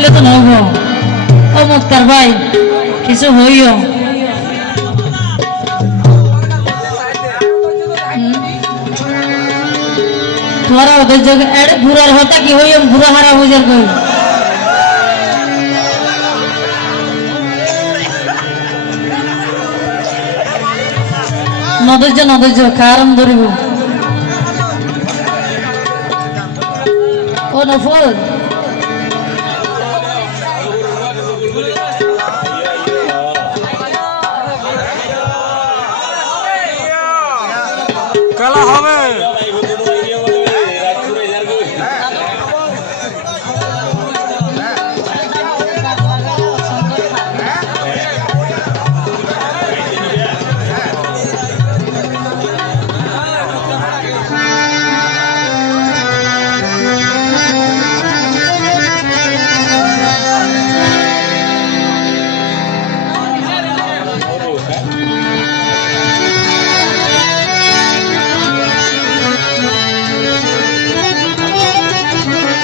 হইলে তো নহব। ও মুক্তার ভাই কিছু হইও তোমারা ওদের যোগে বুড়ার হতা কি হইও বুড়া হারা বুঝার কই নদর্য কারণ ধরিব ও নফল খেলা হবে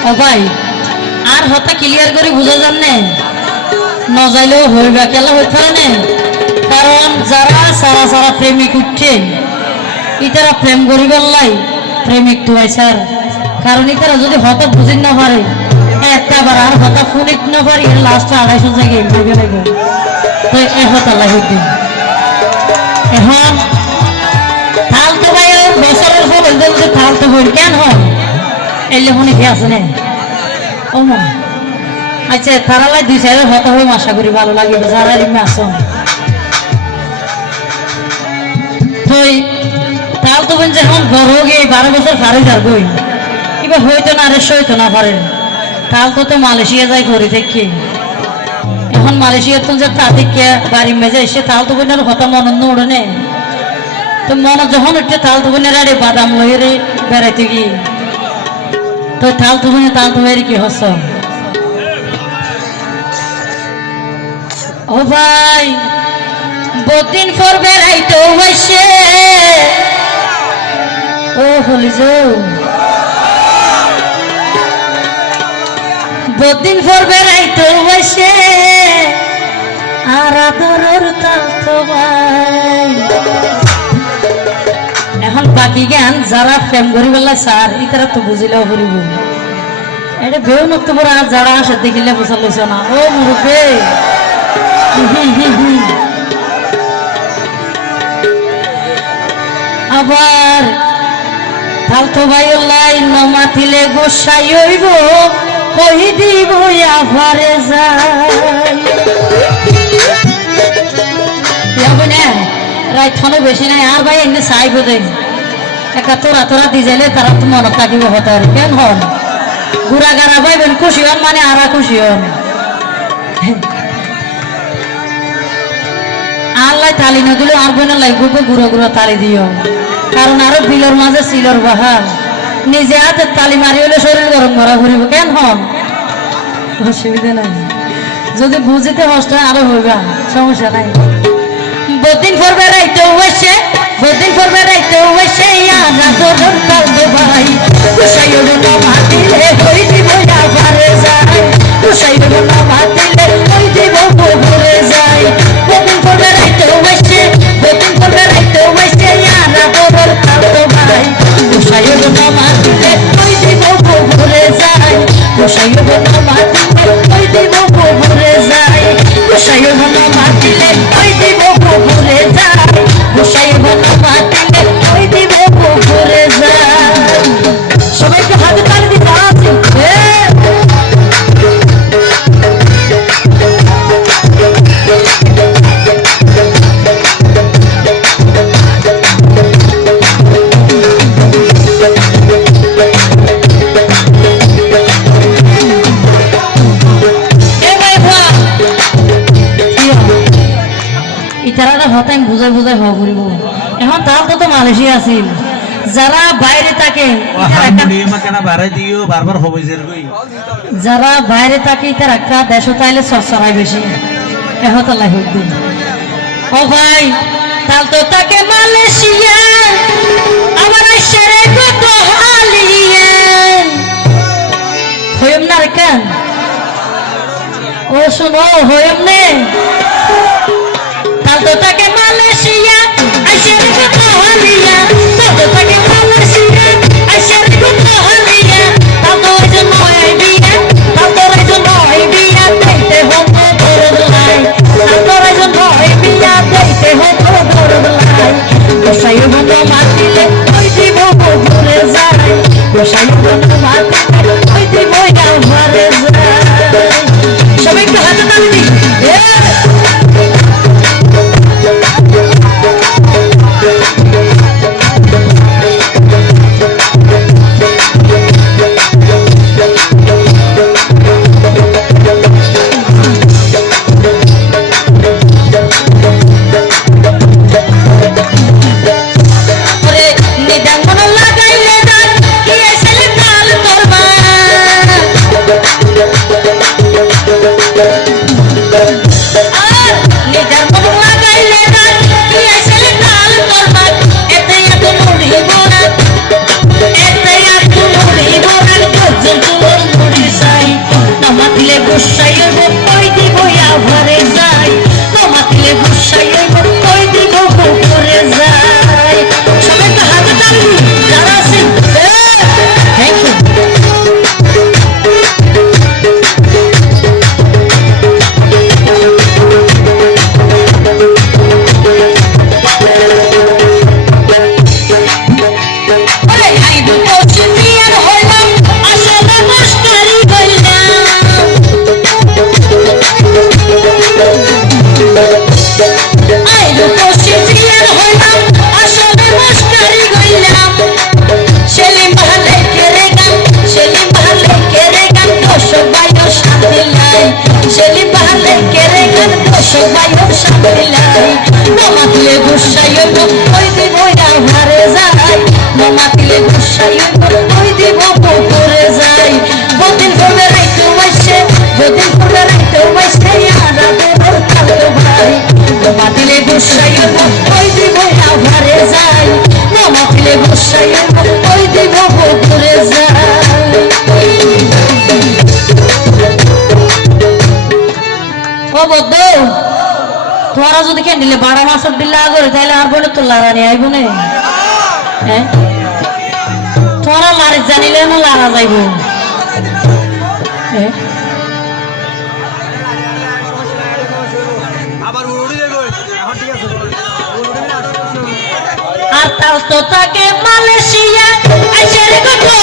ও ভাই আর হতা ক্লিয়ার করে বুঝা যান না নজাইলেও হইবা কেলা হইতে না কারণ যারা সারা সারা প্রেমিক উঠছে ইতারা প্রেম করিবার লাই প্রেমিক তুই স্যার কারণ ইতারা যদি হতা বুঝিন না পারে একটা বার আর হতা ফুনিক না পারি লাস্ট 250 জায়গায় ভেবে লাগবে তো এ হতা লাগবে এখন ফালতু ভাই বছরের পর বলতে ফালতু হইল কেন হয় এলে মনে কি আছে না ও মা আচ্ছা তারালাই 2 সাইডের হতা হয়ে আশা করি ভালো লাগে যারা লিমে আসো তুই তাও তো বলছে এখন বড় গিয়ে 12 বছর ফারে যাবই এবার হইতো না আরে সইতো না পারে তাও তো মালয়েশিয়া যাই করি থেকে এখন মালয়েশিয়ার তো যে তাদেরকে বাড়ি মেজে এসে তাও তো বোনের হতা মন উড়ে নে তো মন যখন উঠছে তাও তো বোনের আরে বাদাম লইয়ে বেড়াইতে গিয়ে তো তাল তুমি কি হস ও ভাই বহুদিন পর বেড়াইতো বসে ও হলি যাও বহুদিন পর বেড়াইতো বসে আর আদরের তাল তো ভাই এখন বাকি জ্ঞান যারা প্রেম করি বেলা স্যার ইতারা তো বুঝিলেও করিব এটা বেউ নক্তপুর আর যারা আসে দেখিলে বোঝা লইছ না ও মুরুবে আবার ফালতু ভাই লাইন মাতিলে গোসাই হইব কহি দিব আভারে যাই রাইথনে বেশি নাই আর ভাই এমনি চাইব দেয় একটা তোরা দি যাইলে তারা তো মনত থাকিব হতে আর কেন হন গুড়া গাড়া পাইবেন খুশি হন মানে আর খুশি হন আল্লাহ তালি না দিলে আর বোনের লাগবে গুঁড়ো তালি দিও কারণ আরো বিলের মাঝে সিলর বাহার নিজে হাতে তালি মারি হলে শরীর গরম করা ঘুরিব কেন হন অসুবিধা নাই যদি বুঝিতে হস্ত আরো হইবা সমস্যা নাই বহুদিন পর বেড়াইতে বসে বহুদিন পর বেড়াইতে বসে আদর কালবে ভাই কুসাই না মাতিলে কই দিব আভারে যাই কুসাই না মাতিলে কই দিব পুকুরে যাই বহুদিন পর বেড়াইতে বসে বহুদিন পর বেড়াইতে বসে আদর কালবে ভাই কুসাই না মাতিলে কই দিব পুকুরে যাই কুসাই না মাতিলে কই দিব পুকুরে যাই কুসাই না মাতিলে কই দিব পুকুরে যাই গোসাই বনা মাতিলে কই দিব পুকুরে যাই সবাইকে হাতে তালি দিতে আছে ইতারা হতাই বুঝাই বুঝাই হওয়া করিব এখন তার তো মালয়েশিয়া আছিল যারা বাইরে থাকে যারা বাইরে থাকে তার একটা দেশ তাইলে সরসরাই বেশি এহতালাই হোক দিন ও ভাই তাল তো তাকে মালয়েশিয়া আমার সেরে কত হালিয়ে হইম না রে কেন শুনো হইমনে তাল তো তাকে মালয়েশিয়া আইসের কথা হলিয়া তাল তো তাকে মালয়েশিয়া আইসের কথা হলিয়া তাল তো এই জন্য বিয়া তাল তো এই জন্য বিয়া দেখতে হতো দরদলাই তাল তো এই জন্য বিয়া দেখতে হতো দরদলাই গোসাই বন্ধু মাতিলে ওই দিব ঘুরে যায় গোসাই বন্ধু মাতিলে ওই দিব ঘুরে যায় সবাই একটু হাতে তালি দিই তোরা যদি ক্যান্ডিলে 12 মাসের দিল্লা করে তাহলে আর বলে তো লারানি আইব না হ্যাঁ তোরা লারে জানিলে না লারা যাইব আর তাও তো তাকে মালয়েশিয়া আইসের কথা